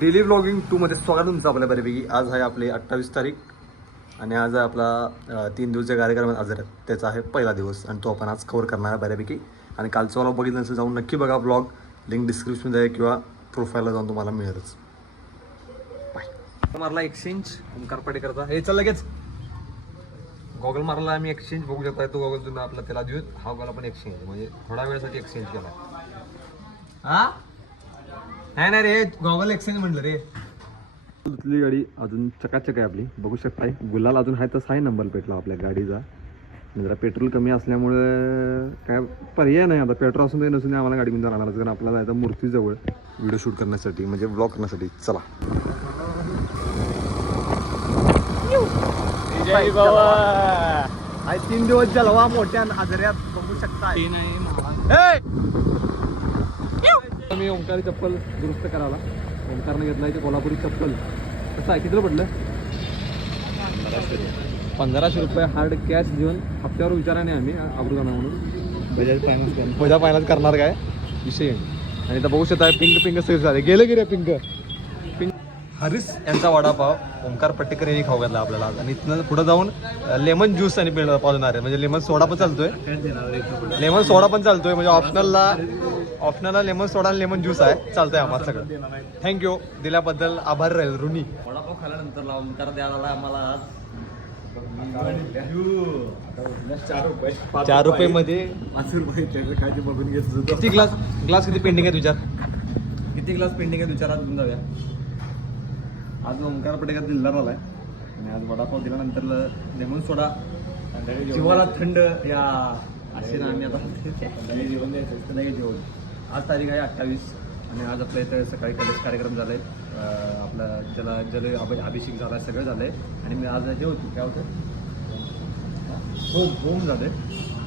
Daily blogging टूमध्ये स्वागत तुमचं आपल्या बऱ्यापैकी. आज आहे आपली अठ्ठावीस तारीख आणि आज आहे आपला तीन दिवसच्या कार्यक्रम आज आहे. त्याचा आहे पहिला दिवस आणि तो आपण आज कवर करणार आहे बऱ्यापैकी. आणि कालचा व्लॉग बघितलं नसेल जाऊन नक्की बघा ब्लॉग लिंक डिस्क्रिप्शनमध्ये आहे किंवा प्रोफाईलला जाऊन तुम्हाला मिळेलच. बाय मारला एक्सचेंज ओंकार पाटेकरचा. हे चल लगेच. गॉगल मारला आम्ही एक्सचेंज बघू शकता तो गॉगल तुम्ही आपला त्याला देऊ हा गॉगल आपण एक्सचेंज म्हणजे थोड्या वेळासाठी एक्सचेंज केला हा? नाही नाही रे गॉगल एक्सचेंज म्हटलं रे. दुसरी गाडी अजून चकाचक आहे आपली. बघू शकताय. गुलाल अजून आहे तसा आहे नंबर प्लेटला आपल्या गाडीचा. जरा पेट्रोल कमी असल्यामुळे काय पर्याय नाही आता. पेट्रोल असून ते नसून आम्हाला गाडी घेऊन जाणार कारण आपल्याला जायचं मूर्तीजवळ व्हिडिओ शूट करण्यासाठी म्हणजे ब्लॉग करण्यासाठी. चला. तीन दिवस जलवा मोठ्या आजाऱ्यात बघू शकता मी ओंकारी चप्पल दुरुस्त करायला. ओंकारनं घेतलाय ते कोल्हापुरी चप्पल. कसं आहे? कितीला पडलं? पंधराशे रुपये हार्ड कॅश देऊन हप्त्यावर विचारा नाही आम्ही जाणार म्हणून. बजाज फायनान्स बजाज फायनान्स करणार काय? विषय. आणि आता बघू शकता पिंक पिंक सगळे झाले. गेलं की रे पिंक? पिंक हरीस यांचा वडापाव ओंकार पट्टेकर यांनी खाऊ घातला आपल्याला आज. आणि इथनं पुढे जाऊन लेमन ज्यूस आणि पाजणार आहे. म्हणजे लेमन सोडा पण चालतोय. लेमन सोडा पण चालतोय. म्हणजे ऑप्शनलला ऑप्शनलला लेमन सोडा आणि लेमन ज्यूस आहे. चालतंय आम्हाला सगळं. थँक्यू दिल्याबद्दल आभार राहील ऋणी. वडापाव खाल्यानंतर लावून तर द्यायला आम्हाला आज. चार रुपये मध्ये. पाच रुपये त्याचं काय ते बघून घेत किती ग्लास ग्लास किती पेंडिंग आहे तुझ्यात किती ग्लास पेंडिंग आहे विचारात घेऊन जाऊया. आज ओंकार पटेकर दिलदार आलाय आणि आज वडापाव दिल्यानंतर लेमन सोडा. जीवाला थंड या असे ना आम्ही आता जेवण द्यायचं. नाही जेवण. आज तारीख आहे अठ्ठावीस आणि आज आपल्या इथे सकाळी कलश कार्यक्रम झाले आपला ज्याला जल अभि- अभिषेक झाला आहे सगळं आहे आणि मी आज हे होतो. काय होतं? होम होम झाले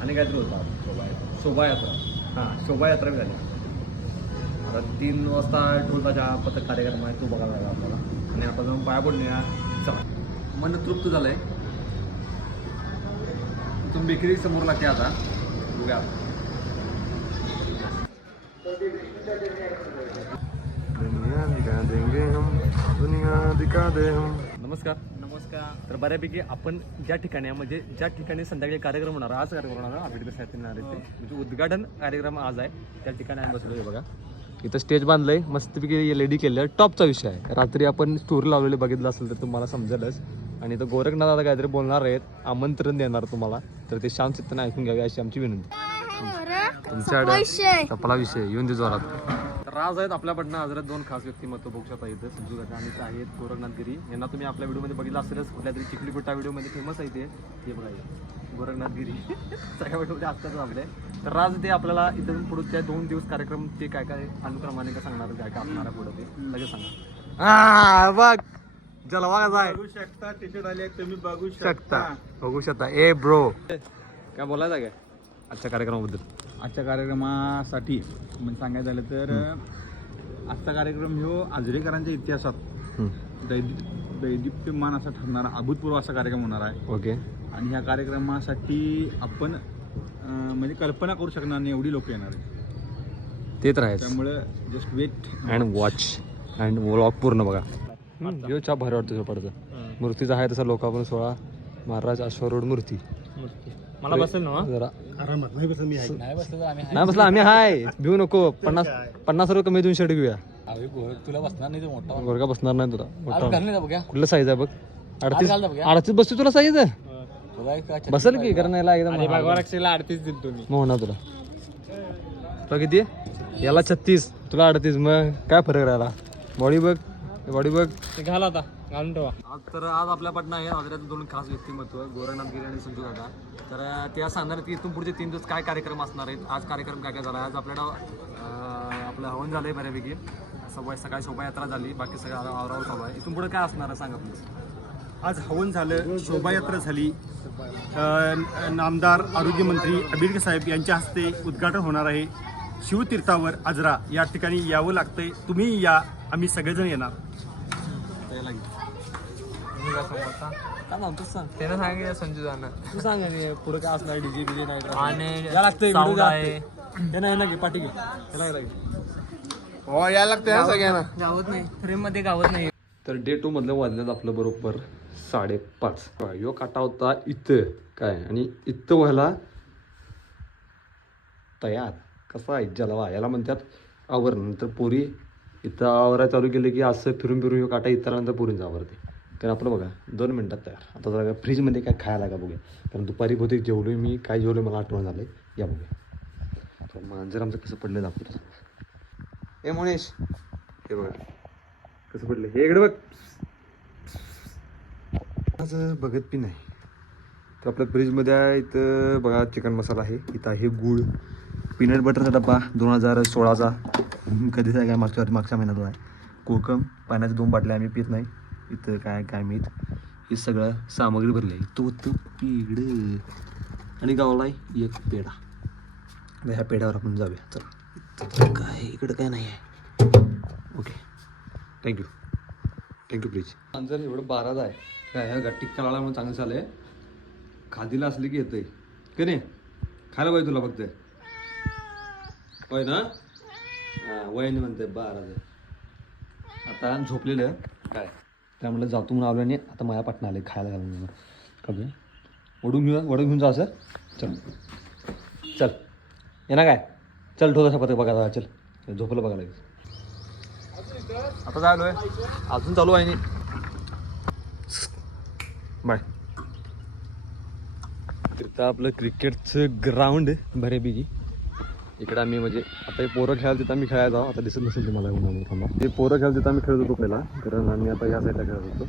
आणि काहीतरी होतं शोभायात्रा शोभायात्रा. हां शोभायात्रा बी झाली. आता तीन वाजता ढोलताच्या पथक कार्यक्रम आहे तो बघायला लागला आपल्याला. आणि आता जाऊन पाया पडणे चला. मन तृप्त झालंय. तुम्ही बेकरी समोर लागते आता. बघा नमस्कार. नमस्कार. तर बऱ्यापैकी आपण ज्या ठिकाणी म्हणजे ज्या ठिकाणी संध्याकाळी कार्यक्रम होणार आज कार्यक्रम होणार आंबेडकर साहेब येणार ते म्हणजे उद्घाटन कार्यक्रम आज आहे. त्या ठिकाणी आम्ही बसलो बघा. इथं स्टेज बांधलंय मस्तपैकी एल डी केलं टॉपचा विषय आहे. रात्री आपण स्टोरी लावलेले बघितलं असेल तर तुम्हाला समजेलच. आणि इथं गोरखनाथ आता काहीतरी बोलणार आहेत. आमंत्रण देणार तुम्हाला. तर ते शांत चित्ताने ऐकून घ्यावे अशी आमची विनंती. तुमच्याकडे कपला विषय येऊन दे जोरात. तर राज आहेत आपल्या पडणं हजरात दोन खास व्यक्तिमत्व बघू शकता इथं. संजू काका आणि ते आहेत गोरखनाथ गिरी यांना तुम्ही आपल्या व्हिडिओमध्ये बघितलं असेलच कुठल्या तरी चिखलीपुट्टा व्हिडिओमध्ये फेमस आहे ते. हे बघा हे. गोरखनाथ गिरी सगळ्या व्हिडिओमध्ये असतातच आपले. तर राज ते आपल्याला इथून पुढच्या दोन दिवस कार्यक्रम ते काय काय अनुक्रमाने काय सांगणार काय काय असणार आहे पुढे ते लगेच सांगा. बघ. जलवा कसा आहे. बघू शकता टी शर्ट आले तुम्ही बघू शकता. बघू शकता. ए ब्रो काय बोलायचं काय? आजच्या कार्यक्रमाबद्दल. आजच्या कार्यक्रमासाठी म्हणजे सांगायचं झालं तर आजचा कार्यक्रम ह्यो आजरेकरांच्या इतिहासात. दैदिप दैदिप्यमान असा ठरणारा अभूतपूर्व असा कार्यक्रम होणार आहे. ओके. आणि ह्या कार्यक्रमासाठी आपण म्हणजे कल्पना करू शकणार नाही एवढी लोक येणार आहेत. ते तर आहेच. त्यामुळे just wait and watch and vlog पूर्ण बघा. यो छाप भारी वाटतो झोपाडचं. मूर्तीचा आहे तसा लोकांपण सोळा. महाराज अश्वरोड मूर्ती. मला बसेल ना जरा. नाही बसलं मी नाही बसलं आम्ही नाही बसला आम्ही हाय भिऊ नको. पन्नास पन्नास रुपये कमी देऊन शर्ट घेऊया. तुला बसणार नाही मोठा. गोरका बसणार नाही तुला मोठा. घालून बघ्या. कुठलं साईज आहे बघ? अडतीस घाल ना बघ. अडतीस बसतो तुला साईज तुला बसल की कारण याला एकदम अडतीस दिल तुम्ही. होणार तुला. तुला किती? आहे? याला छत्तीस तुला अडतीस. मग काय फरक राहिला? बॉडी बघ बॉडी बघ. घाल आता. घालून ठेवा आज तर आज आपल्या पटना आहे आजऱ्याचं दोन खास व्यक्तिमत्व गोरखनाथ गिरी आणि संजू काका तर अं, ते आज सांगणार की इथून पुढचे तीन दिवस काय कार्यक्रम असणार आहेत? आज कार्यक्रम काय काय झाला? आज आपल्याला आपलं हवन झालं आहे बऱ्यापैकी. सव्वा सकाळी शोभायात्रा झाली बाकी सगळं आवरावर चालू आहे. इथून पुढे काय असणार आहे? सांगा प्लीज. आज हवन झालं शोभायात्रा झाली. नामदार आरोग्यमंत्री आंबेडकर साहेब यांच्या हस्ते उद्घाटन होणार आहे. शिवतीर्थावर आजरा या ठिकाणी यावं लागतंय. तुम्ही या आम्ही सगळेजण येणार. काय म्हणतो सांग. त्यानं सांगितलं संजू जाणं तू सांग आणि पुढे काय असणार डीजे डीजे नाही आणि या लागतंय sound video आहे. हे नाही ना घे पाठी घे. हो यायला लागतं सगळ्यांना. गावत नाही फ्रेममध्ये गावत नाही. तर डे टू मधलं वाजल्यात आपलं बरोबर साडेपाच. यो काटा होता इथं. काय? आणि इथं व्हायला तयार. कसा आहे? जलवा याला म्हणतात आवरण. नंतर पोरी इथं आवरायला चालू केलं की असं फिरून फिरून हे काटा इतरानंतर पुरून जावर आवरते कारण आपलं बघा दोन मिनटात तयार. आता जरा फ्रीजमध्ये काय खायला का बघूया. कारण दुपारी बहुतेक जेवलो मी काय जेवलो मला आठवण झालं आहे या बघूया. आता मांजर आमचं कसं पडलं दाखवतो. ए मनेश हे बघा. कसं पडलं हे इकडे बघ. बघत बी नाही. तर आपल्या फ्रीजमध्ये आहे इथं बघा चिकन मसाला आहे. इथं आहे गूळ. पीनट बटरचा डब्बा दोन हजार सोळाचा. कधीच आहे काय मागच्या मागच्या महिन्यात आहे कोकम पाण्याच्या दोन बाटल्या आम्ही पित नाही. इथं काय काय मीठ हे सगळं सामग्री भरली आहे. तो तो पेड आणि गावला आहे एक पेढा. ह्या पेढ्यावर आपण जाऊया. चला. काय? इकडं काय नाही आहे. ओके. थँक्यू थँक्यू प्लीज जर एवढं बाराच आहे काय ह्या गट्टी करायला म्हणून चांगलं झालंय. खादीला असली की येतंय. की नाही? खायला पाहिजे तुला फक्त. होय ना? वयने म्हणते बाराचं आता झोपलेलं. काय? त्यामुळे जातो म्हणून आलो आणि आता माया पाटणं आले खायला घालून म्हणून. कमी ओढून घेऊन ओढून घेऊन जा असं चल. चल. ये ना काय? चल ठोसा पत्र बघा चल. झोपलं बघा लगेच. आता चालू आहे अजून चालू आहे. बाय. तिथं आपलं क्रिकेटचं ग्राउंड बऱ्यापैकी. इकडं आम्ही म्हणजे आता हे पोरं खेळायला तिथं आम्ही खेळायला जाऊ. आता दिसत नसेल तुम्हाला उन्हामध्ये थांबा. ते पोरं खेळायला तिथं आम्ही खेळत होतो पहिला कारण आम्ही आता ह्या साईडला खेळत होतो.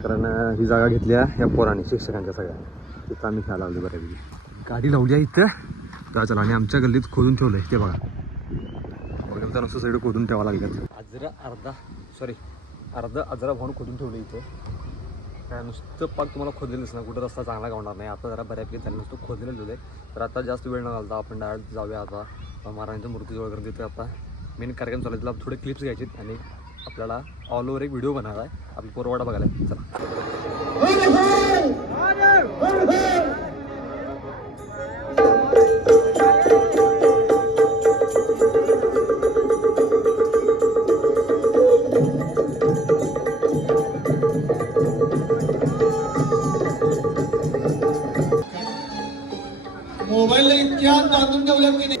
कारण ही जागा घेतल्या या पोराने पोरांनी शिक्षकांच्या सगळ्या तिथं आम्ही खेळायला लागलो बऱ्यापैकी. गाडी लावली आहे इथं. जा चला आणि आमच्या गल्लीत खोदून ठेवलं आहे ते बघा. बघा नुसतं सगळं खोदून ठेवावं लागलं अजरा अर्धा सॉरी अर्धा अजरा भाऊन खोदून ठेवलं इथं. काय नुसतं पाक तुम्हाला खोदलेलंच ना कुठं रस्ता चांगला गावणार नाही. आता जरा बऱ्यापैकी झालं नुसतं खोदलेलं होते. तर आता जास्त वेळ न घालता आपण डायरेक्ट जाऊया आता. महाराजांच्या मूर्तीजवळ करून तिथे आता. मेन कार्यक्रम चालू आहे. त्याला थोडे क्लिप्स घ्यायचे आणि आपल्याला ऑल ओव्हर एक व्हिडिओ बनवला आहे. आपली पोरवाडा बघायला. चला. मोबाईलला इतक्या बांधून ठेवल्यात की नाही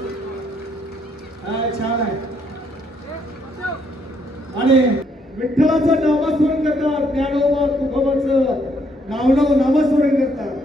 आणि विठ्ठलाचं नामस्मरण करतात ज्ञानोबा तुकोबाचं नावनं नामस्मरण करतात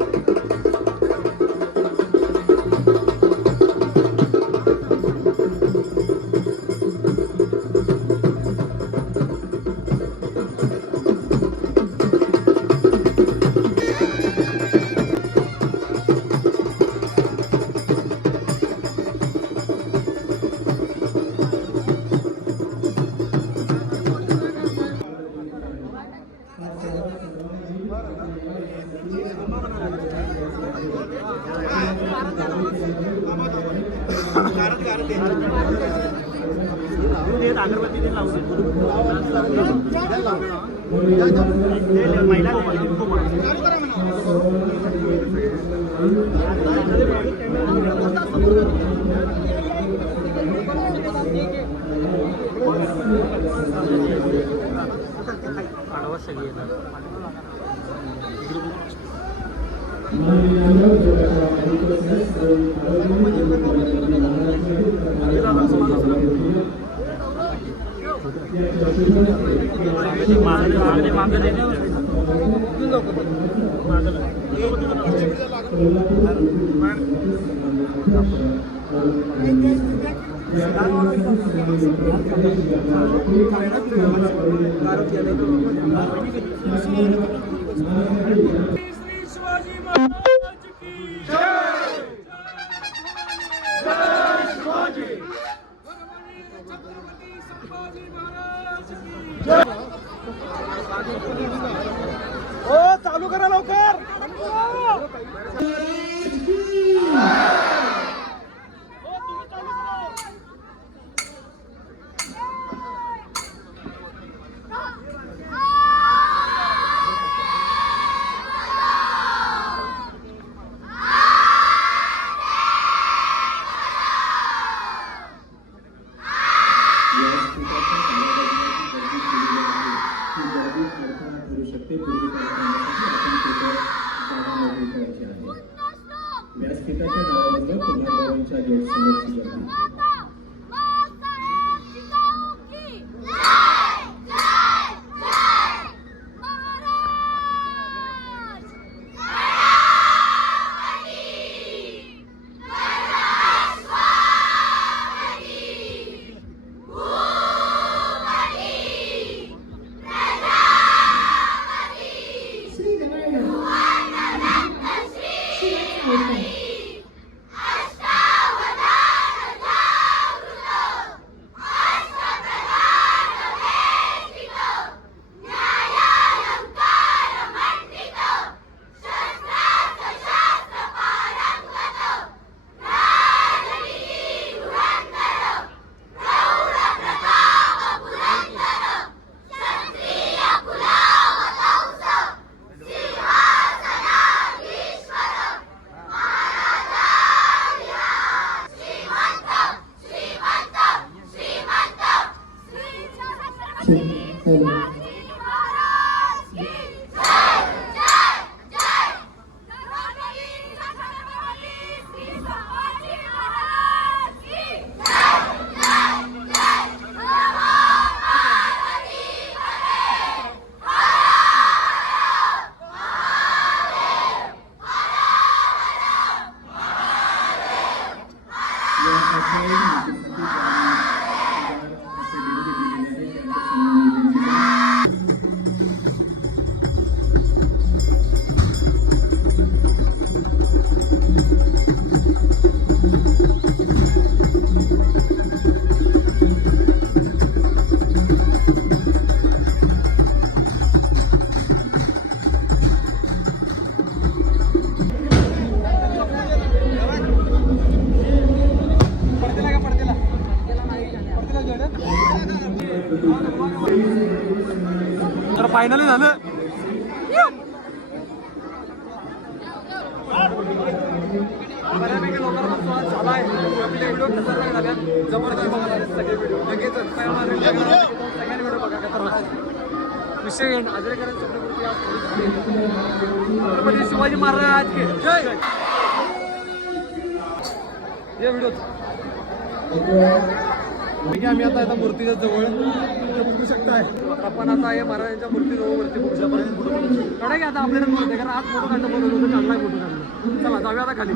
अगरबत्ती लावून महिला आडवा सगळी येणार श्री शिवाजी महाराज करा लवकर. फायनली झालं. बऱ्यापैकी लोकांना स्वाद झाला आहे. आपले व्हिडिओ खतरनाक झाल्या जबरदस्त बघायला सगळे व्हिडिओ. लगेच सगळ्यांनी व्हिडिओ बघा खतरनाक विषय आजरेकरांचं छत्रपती आज छत्रपती शिवाजी महाराज की जय. या व्हिडिओ. ठीक आहे आम्ही आता आता मूर्तीच्या जवळ. आपल्याला बघू शकताय. आपण आता या महाराजांच्या मूर्ती वरती बघू शकता काढा की आता आपल्याला मूर्ती कारण आज फोटो काढणं बनवलं होतं चांगला फोटो काढला चला जाऊया आता खाली.